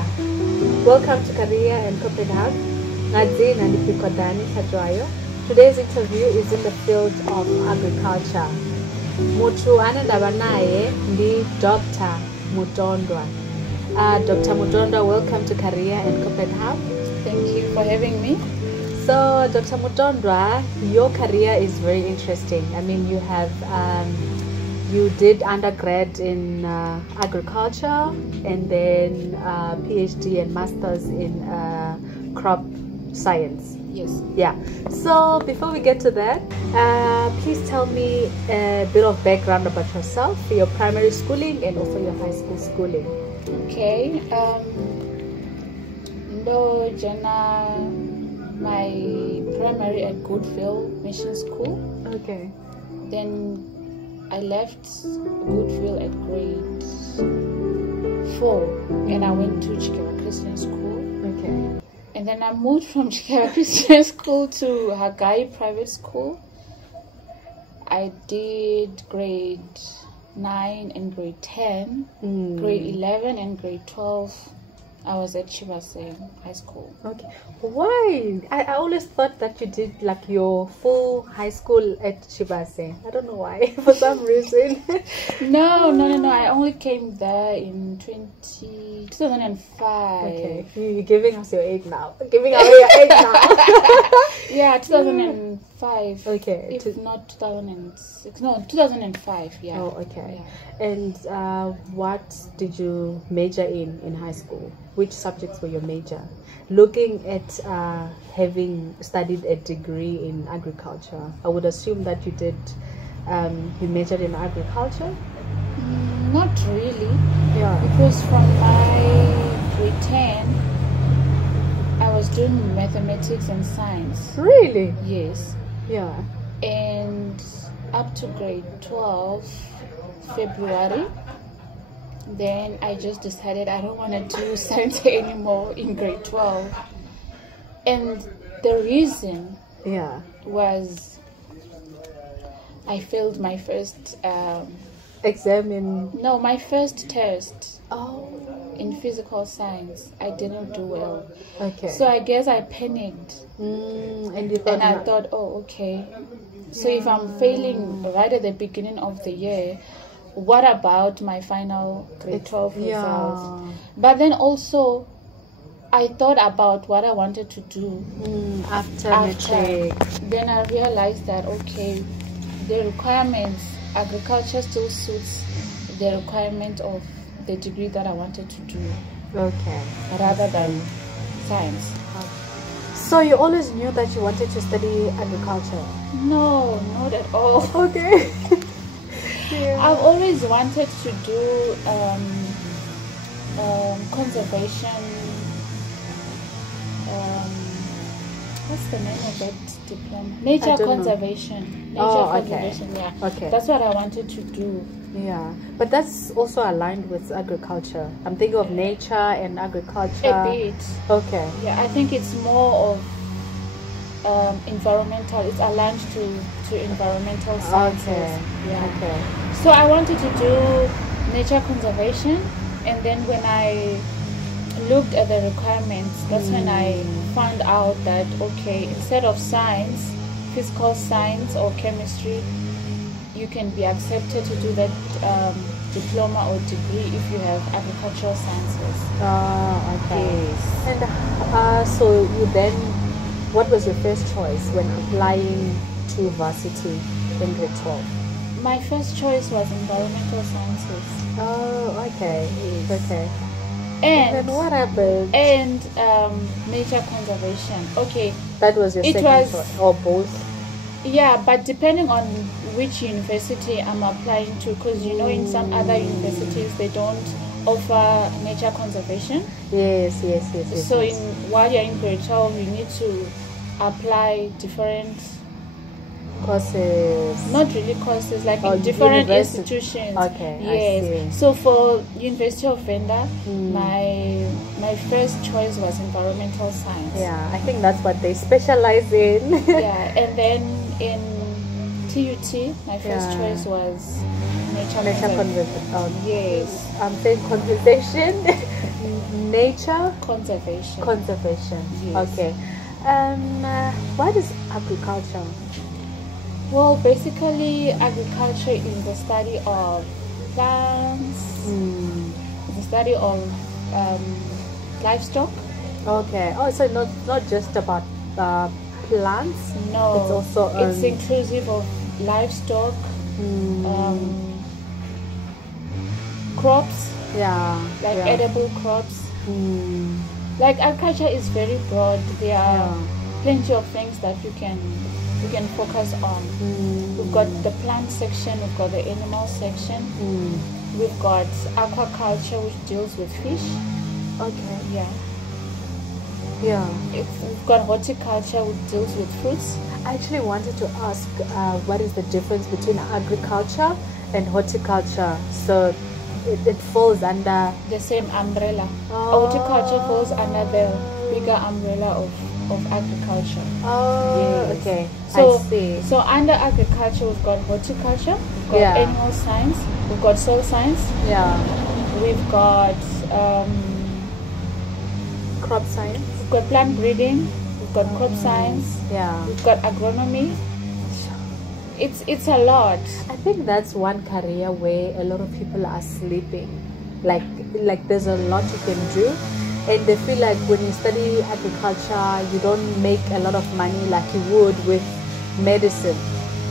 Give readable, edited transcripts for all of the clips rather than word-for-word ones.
Tshikevha. Welcome to Career and Corporate Hub. Today's interview is in the field of agriculture. Mutu anendaba naye ndi Dr. Mutondwa. Dr. Mutondwa, welcome to Career and Corporate Hub. Thank you for having me. So, Dr. Mutondwa, your career is very interesting. I mean, you did undergrad in agriculture and then PhD and masters in crop science. Yes. Yeah. So before we get to that, please tell me a bit of background about yourself, your primary schooling and also your high school schooling. Okay. No, Jana, my primary at Goolville Mission School. Okay. Then I left Goolville at grade 4 and I went to Tshikevha Christian School. Okay. And then I moved from Tshikevha Christian School to Hagai Private School. I did grade 9 and grade 10, grade 11 and grade 12. I was at Tshivhase High School. Okay. Why? I always thought that you did like your full high school at Tshivhase. I don't know why, for some reason. No. I only came there in 2005. Okay. You're giving us your age now. Giving away your age now. Yeah, 2005. Okay. If not 2006. No, 2005. Yeah. Oh, okay. Yeah. And what did you major in high school? Which subjects were your major? Looking at having studied a degree in agriculture, I would assume that you did. You majored in agriculture? Not really. Yeah. Because from my grade 10, I was doing mathematics and science. Really? Yes. Yeah. And up to grade 12, February, then I just decided I don't want to do science anymore in grade 12. And the reason was I failed my first exam in... No, my first test. Oh. In physical science. I didn't do well. Okay. So I guess I panicked. And I thought, oh, okay. So if I'm failing right at the beginning of the year, what about my final grade 12 results? But then also, I thought about what I wanted to do after matric. Then I realized that, okay, the requirements, agriculture still suits the requirement of the degree that I wanted to do. Okay. Rather than science. So you always knew that you wanted to study agriculture? No, not at all. Okay. I've always wanted to do conservation. What's the name of that diploma? Nature conservation. Conservation, yeah. Okay. That's what I wanted to do. Yeah, but that's also aligned with agriculture. I'm thinking of nature and agriculture. A bit. Okay. Yeah, I think it's more of environmental. It's aligned to environmental sciences. Okay. Yeah. Okay. So I wanted to do nature conservation, and then when I looked at the requirements, that's when I found out that, okay, instead of science, physical science or chemistry, you can be accepted to do that diploma or degree if you have agricultural sciences. Okay. Yes. And so you then, what was your first choice when applying to varsity in grade 12? My first choice was environmental sciences. Oh, okay. Yes. Okay. And then what happened? And nature conservation. Okay. That was your second choice, or both? Yeah, but depending on which university I'm applying to, because you know in some other universities they don't offer nature conservation. Yes. So while you're in grade 12, you need to apply different courses. Not really courses, like in different institutions. Okay. Yes. I see. So for University of Venda, my first choice was environmental science. Yeah, I think that's what they specialize in. Yeah, and then in TUT, my first choice was nature conservation. Oh, yes. I'm saying conversation. nature conservation. conservation. Yes. Okay. What is agriculture? Well, basically, agriculture is the study of plants, the study of livestock. Okay. Oh, so not just about plants. No, It's also it's inclusive of livestock, crops, like edible crops. Like agriculture is very broad. There are plenty of things that you can focus on. We've got the plant section, we've got the animal section, we've got aquaculture, which deals with fish. Okay. We've got horticulture, which deals with fruits. I actually wanted to ask what is the difference between agriculture and horticulture? So it falls under the same umbrella. Horticulture falls under the bigger umbrella of agriculture. Okay. So, I see. So under agriculture, we've got horticulture, we've got animal science, we've got soil science, we've got crop science, we've got plant breeding, we've got crop science, we've got agronomy. It's a lot. I think that's one career where a lot of people are sleeping. Like there's a lot you can do, and they feel like when you study agriculture, you don't make a lot of money like you would with medicine.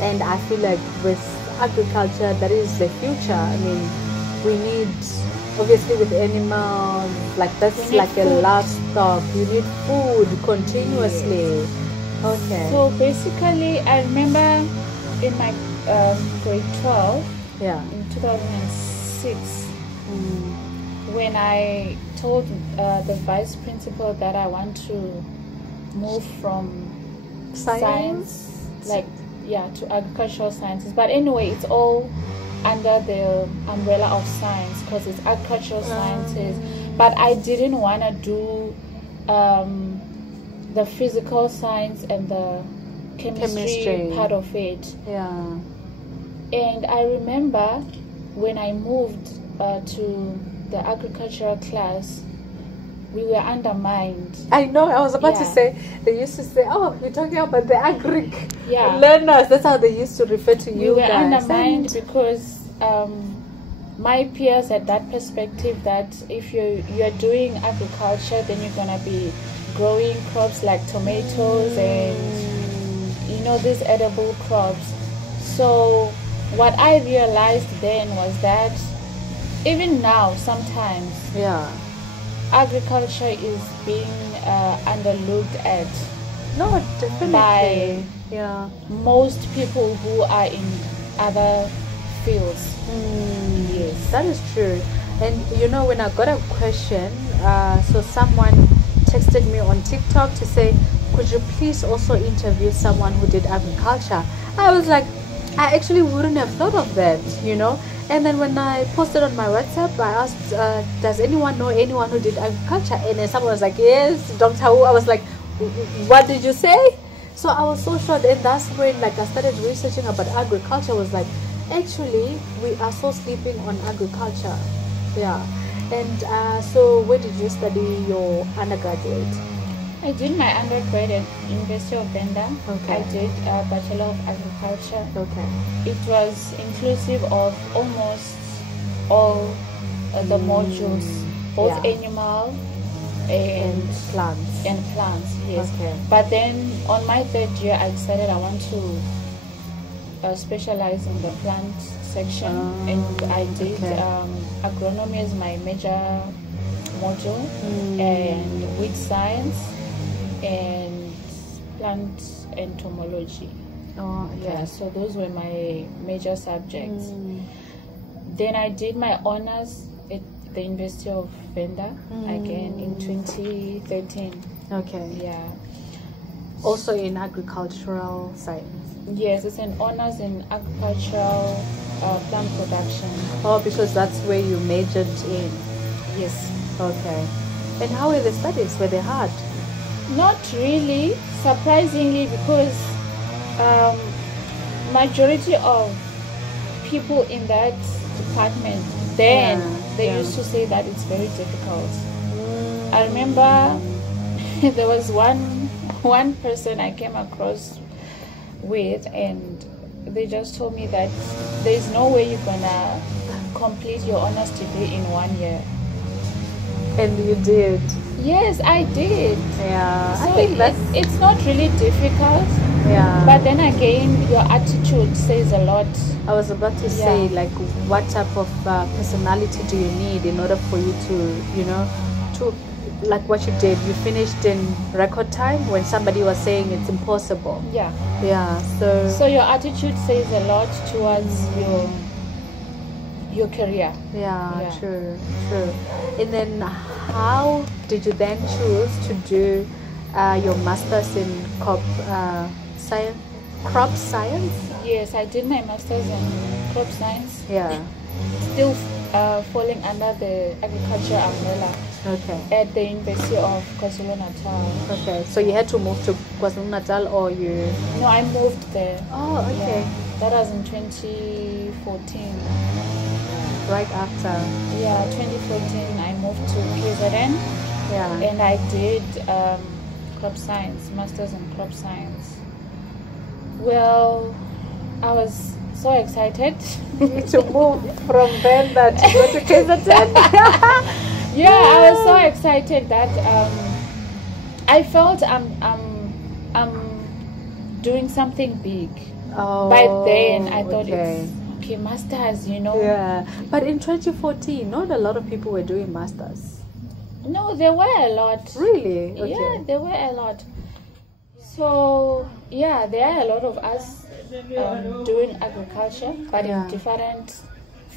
And I feel like with agriculture, that is the future. I mean, we need, obviously with animals, like that's like a livestock. You need food continuously. Okay. So basically, I remember in my grade 12, in 2006, when I told the vice principal that I want to move from science to agricultural sciences. But anyway, it's all under the umbrella of science because it's agricultural sciences. But I didn't want to do the physical science and the chemistry part of it. And I remember when I moved to the agricultural class, we were undermined. I know, I was about to say, they used to say, oh, you're talking about the agric learners. That's how they used to refer to you. We were undermined because my peers had that perspective that if you're doing agriculture, then you're going to be growing crops like tomatoes and these edible crops. So what I realized then was that even now sometimes agriculture is being underlooked at by most people who are in other fields. Yes, that is true. And when I got a question, so someone texted me on TikTok to say, could you please also interview someone who did agriculture? I was like, I actually wouldn't have thought of that, And then when I posted on my WhatsApp, I asked, does anyone know anyone who did agriculture? And then someone was like, yes, Dr. Wu. I was like, what did you say? So I was so shocked. And that's when I started researching about agriculture. I was like, actually, we are so sleeping on agriculture. And so where did you study your undergraduate? I did my undergrad at University of Venda. I did a Bachelor of Agriculture. It was inclusive of almost all the modules, both animal and plants. Yes. But then on my third year, I decided I want to specialize in the plant section, and I did agronomy as my major module, and weed science, and plant entomology. So those were my major subjects. Then I did my honors at the University of Venda again in 2013. Also in agricultural science. Yes, it's an honors in agricultural plant production. Because that's where you majored in. Yes. And how were the studies? Were they hard? Not really, surprisingly, because majority of people in that department then they used to say that it's very difficult. I remember there was one person I came across with, and they just told me that there's no way you're gonna complete your honors degree in 1 year. And you did. Yes, I did. Yeah, So I think it's not really difficult. Yeah. But then again, your attitude says a lot. I was about to say, like, what type of personality do you need in order for you to, you know, to, like what you did, you finished in record time when somebody was saying it's impossible. Yeah. Yeah. So your attitude says a lot towards your career. Yeah, true. And then how did you then choose to do your master's in crop science? Yes, I did my master's in crop science. Yeah. Still falling under the agriculture umbrella. Okay. At the University of KwaZulu Natal. Okay. So you had to move to KwaZulu Natal, or you? No, I moved there. Oh, okay. Yeah. That was in 2014. Right after. Yeah, 2014 I moved to KZN. Yeah. And I did crop science, master's in crop science. Well, I was so excited to move from Venda to go to KZN. Yeah, I was so excited that I felt I'm doing something big. Oh, by then I thought okay. it's okay, masters, you know. Yeah, but in 2014, not a lot of people were doing masters. No, there were a lot. Really? Okay. Yeah, there were a lot. So yeah, there are a lot of us doing agriculture, but in different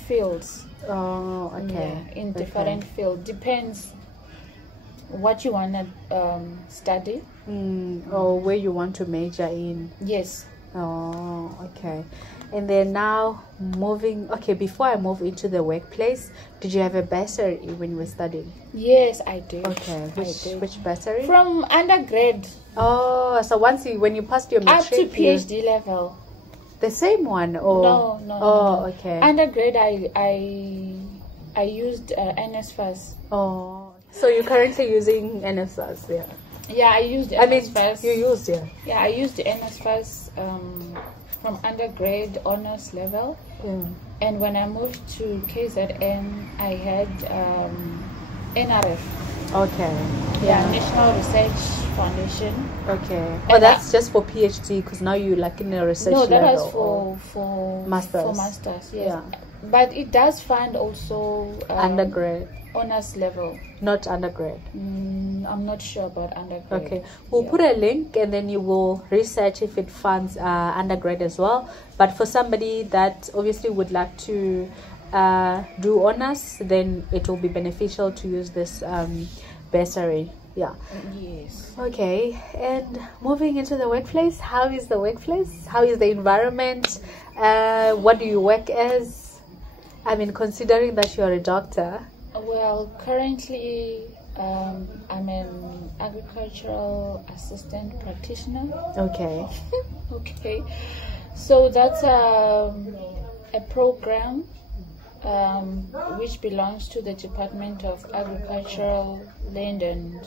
fields. Oh, okay. Yeah, in different fields. Depends what you want to study. Or where you want to major in. Yes. Oh, okay. And then now moving, okay, before I move into the workplace, did you have a bursary when you were studying? Yes, I did. Okay, which bursary? From undergrad. Oh, so when you passed your matric, up to PhD level. The same one? Or? No. Okay. Undergrad, I used NSFAS. Oh, so you're currently using NSFAS, yeah? Yeah, I used NSFAS. You used, yeah? Yeah, I used the NSFAS from undergrad honors level. Yeah. And when I moved to KZN, I had NRF. Okay. Yeah, National Research Foundation. Okay. Oh, that's just for PhD, because now you're like in a research level. No, that was for masters. For masters, yes. Yeah. But it does fund also undergrad. Honors level. Not undergrad. I'm not sure about undergrad. Okay. We'll put a link, and then you will research if it funds undergrad as well. But for somebody that obviously would like to do honors, then it will be beneficial to use this bursary. Yeah. Yes. Okay. And moving into the workplace, how is the workplace? How is the environment? What do you work as? I mean, considering that you're a doctor. Well, currently I'm an agricultural assistant practitioner. Okay. Okay. So that's a program which belongs to the Department of Agricultural, Land and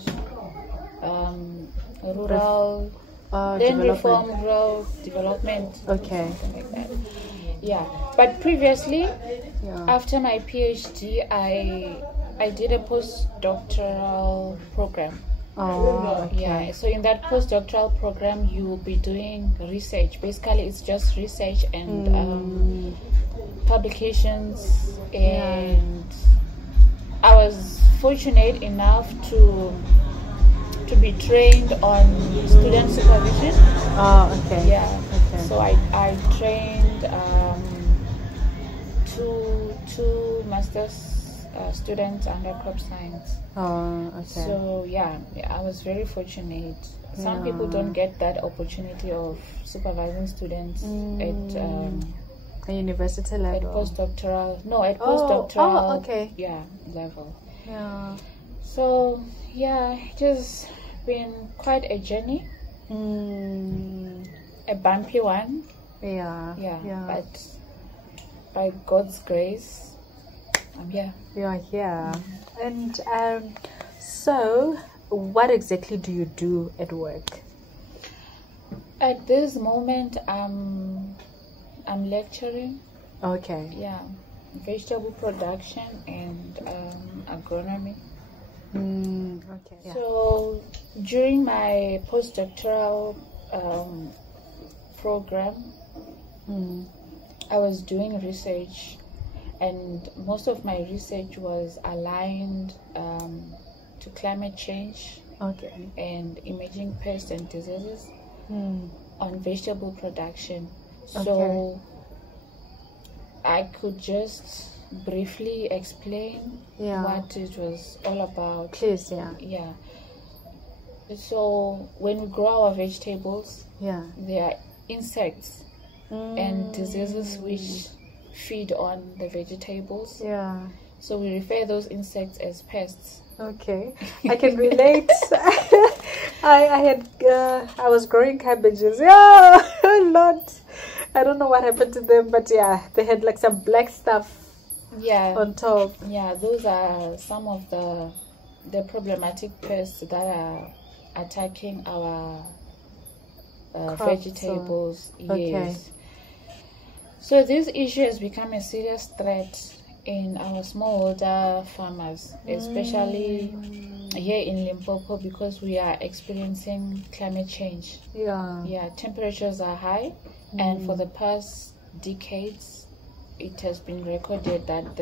Rural Land Reform, Rural Development. Okay. Something like that. Yeah. But previously, after my PhD, I did a postdoctoral program. Oh, okay. Yeah. So in that postdoctoral program, you will be doing research. Basically, it's just research and publications. And I was fortunate enough to be trained on student supervision. Oh, okay. Yeah. Okay. So I trained two master's students under crop science. Oh, okay. So yeah, I was very fortunate. Some people don't get that opportunity of supervising students at a university level. At postdoctoral. Okay. Yeah, level. Yeah. So yeah, it has been quite a journey. A bumpy one. Yeah. But by God's grace, I'm here. You are here. And So, what exactly do you do at work? At this moment, I'm lecturing. Okay. Yeah, vegetable production and agronomy. Okay. Yeah. So during my postdoctoral program, I was doing research, and most of my research was aligned to climate change. Okay. And emerging pests and diseases on vegetable production. So Okay. I could just briefly explain what it was all about. Please, yeah. Yeah. So when we grow our vegetables, there are insects and diseases which feed on the vegetables. Yeah. So we refer those insects as pests. Okay, I can relate. I was growing cabbages. Yeah, a lot. I don't know what happened to them, but yeah, they had like some black stuff. Yeah. On top. Yeah, those are some of the problematic pests that are attacking our vegetables. Okay. Yes. So this issue has become a serious threat in our smallholder farmers, especially here in Limpopo, because we are experiencing climate change. Yeah, temperatures are high, and for the past decades, it has been recorded that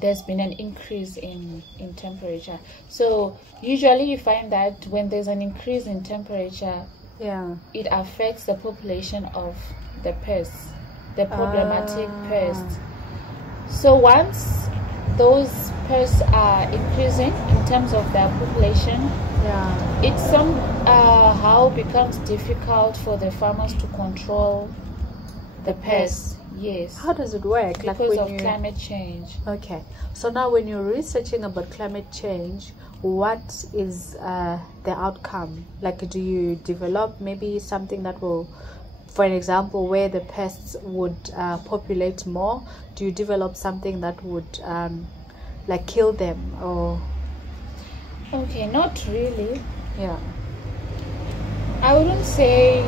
there's been an increase in temperature. So usually you find that when there's an increase in temperature, it affects the population of the pests, the problematic pests. So once those pests are increasing in terms of their population, it somehow becomes difficult for the farmers to control the pests. Yes. How does it work? Because of climate change. Okay. So now when you're researching about climate change, what is the outcome? Like, do you develop maybe something that will, for an example, where the pests would populate more, do you develop something that would like kill them or? Okay, not really. Yeah. I wouldn't say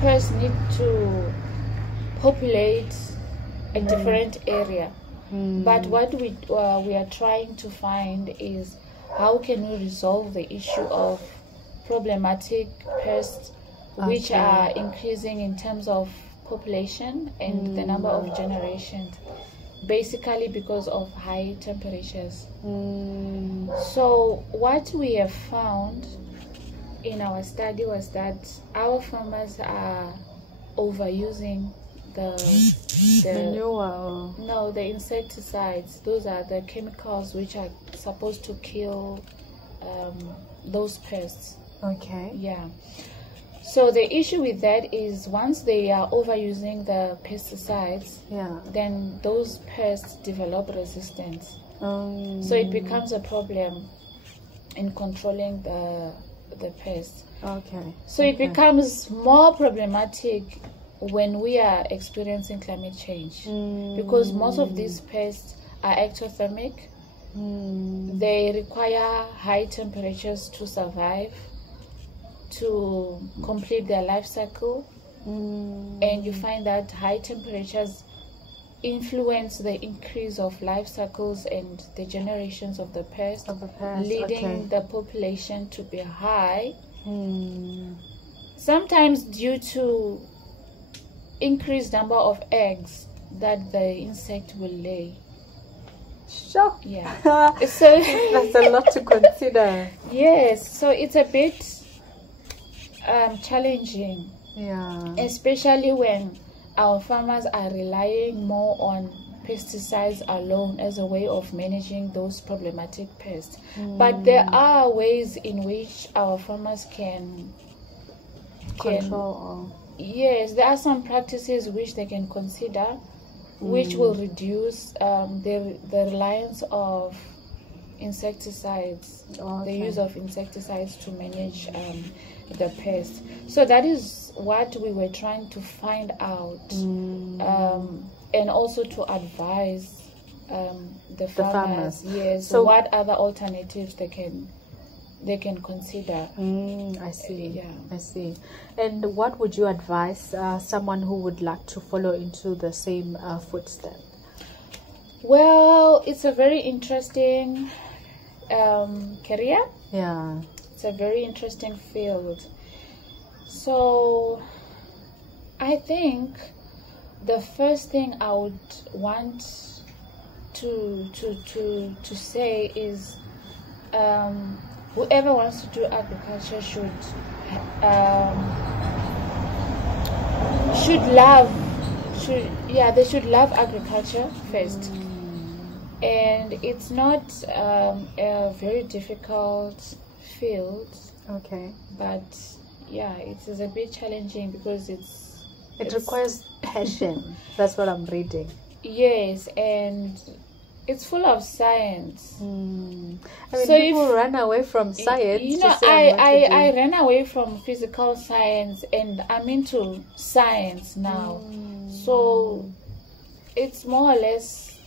pests need to populate a different area, but what we are trying to find is how can we resolve the issue of problematic pests which are increasing in terms of population and the number of generations, basically because of high temperatures. So what we have found in our study was that our farmers are overusing the manure. No, the insecticides. Those are the chemicals which are supposed to kill those pests. Okay. Yeah. So the issue with that is once they are overusing the pesticides, then those pests develop resistance. So it becomes a problem in controlling the pests. Okay. So it becomes more problematic when we are experiencing climate change, because most of these pests are ectothermic. They require high temperatures to survive, to complete their life cycle, and you find that high temperatures influence the increase of life cycles and the generations of the pest, leading the population to be high, sometimes due to increased number of eggs that the insect will lay. Sure. Yeah. So that's a lot to consider. Yes, so it's a bit challenging. Yeah. Especially when our farmers are relying more on pesticides alone as a way of managing those problematic pests. But there are ways in which our farmers can control. Yes, there are some practices which they can consider, which will reduce the reliance of insecticides, the use of insecticides to manage the pests. So that is what we were trying to find out, and also to advise the farmers. Yes. So what other alternatives they can consider. I see. Yeah. I see. And what would you advise someone who would like to follow into the same footstep? Well, it's a very interesting career. Yeah. It's a very interesting field. So I think the first thing I would want to say is whoever wants to do agriculture they should love agriculture first. And it's not a very difficult field. Okay. But yeah, it is a bit challenging because it requires passion. That's what I'm reading. Yes, and it's full of science. I mean, so people run away from science. You know, I ran away from physical science, and I'm into science now. So it's more or less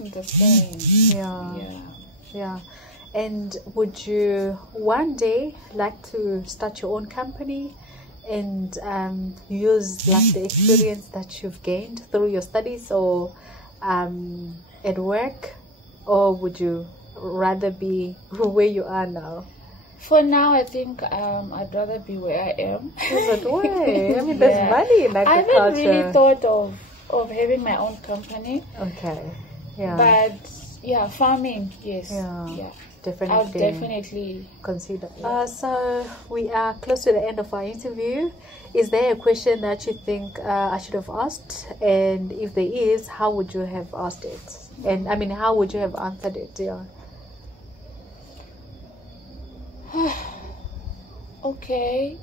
the same. Yeah. And would you one day like to start your own company and use like the experience that you've gained through your studies or at work, or would you rather be where you are now? For now, I think I'd rather be where I am. But why? I mean, there's money in agriculture. I haven't really thought of having my own company. Okay. Yeah. But yeah, farming, yes. Yeah. Definitely. I'll definitely consider. So we are close to the end of our interview. Is there a question that you think I should have asked? And if there is, how would you have asked it? And I mean, how would you have answered it? Yeah. Okay.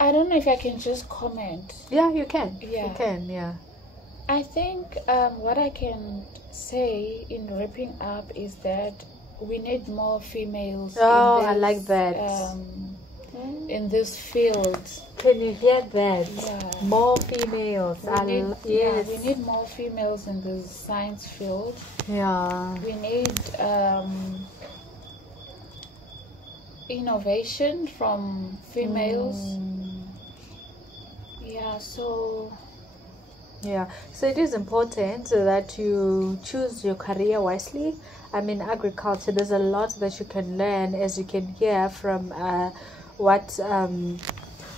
I don't know if I can just comment. Yeah, you can. Yeah. You can, yeah. I think what I can say in wrapping up is that we need more females. I like that. In this field. Can you hear that? Yeah. More females. Yes. We need more females in the science field. Yeah. We need innovation from females. Yeah, so it is important that you choose your career wisely. I mean, agriculture, there's a lot that you can learn, as you can hear from what Dr.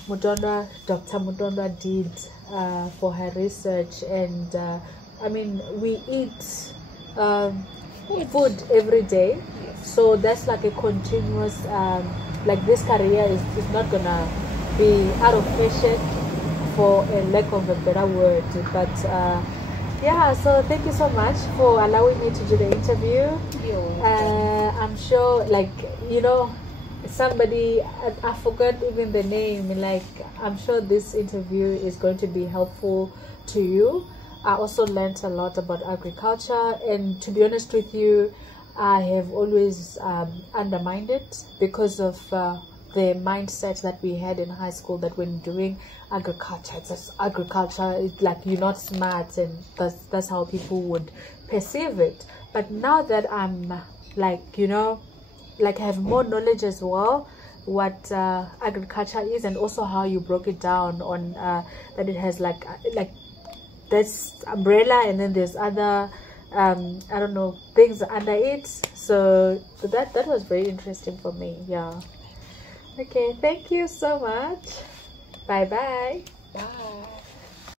Mutondwa did for her research. And I mean, we eat food every day. Yes. So that's like a continuous, like this career is not gonna be out of fashion, for a lack of a better word. But so thank you so much for allowing me to do the interview. You're welcome. I'm sure, like, you know, somebody, I forgot even the name, like, I'm sure this interview is going to be helpful to you. I also learned a lot about agriculture, and to be honest with you, I have always undermined it because of the mindset that we had in high school, that when doing agriculture, it's just agriculture, it's like you're not smart, and that's how people would perceive it. But now that I'm like, you know, like have more knowledge as well, what agriculture is, and also how you broke it down on that it has like this umbrella, and then there's other I don't know, things under it. So that was very interesting for me. Yeah. Okay, thank you so much. Bye. Bye.